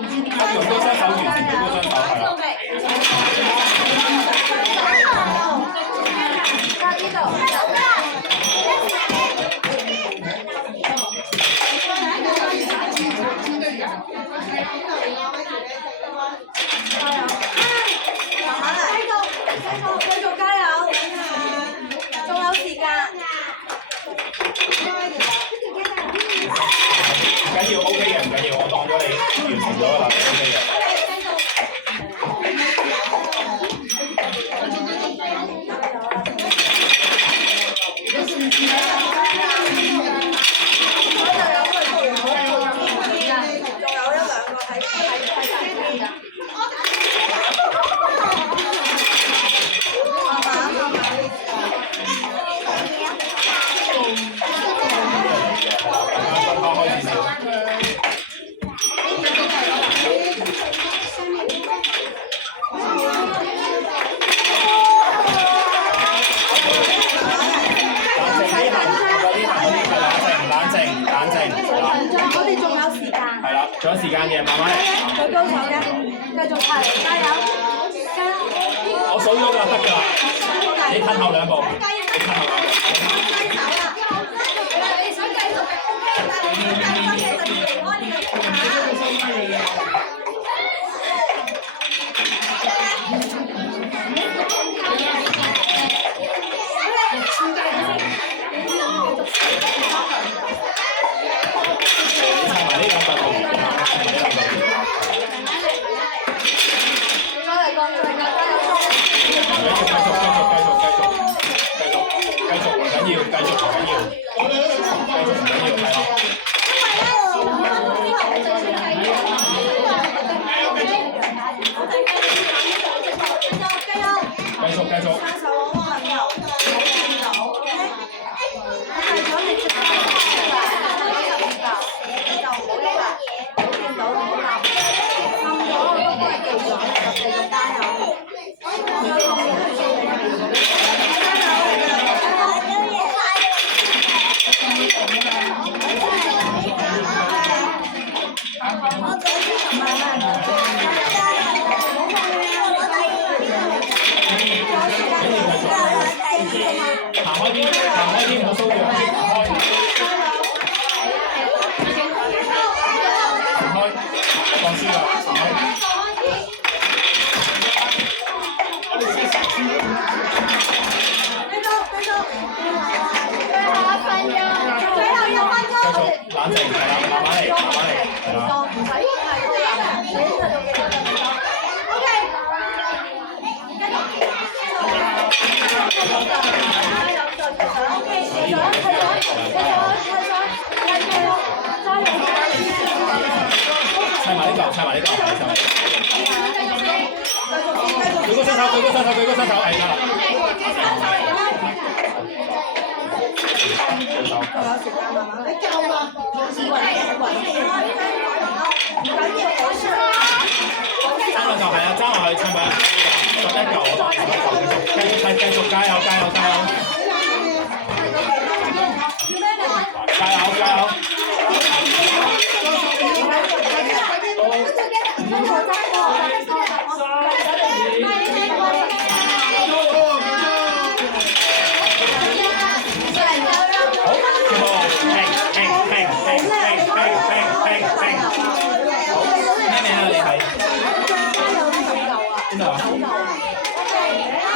用多雙手完成舉高雙手，係啦。繼續加油，仲有時間。唔緊要 ，OK 嘅，唔緊要，我當咗你完成咗啦 ，OK 嘅。我哋仲有時間。係啦，仲有時間嘅，慢慢嚟。舉高手嘅，繼續拍，加油！加油！我數咗就得㗎啦，你褪後兩步，你褪後兩步。低手啦！你想繼續嘅 OK， 但係你計分嘅就要離開呢個場啦。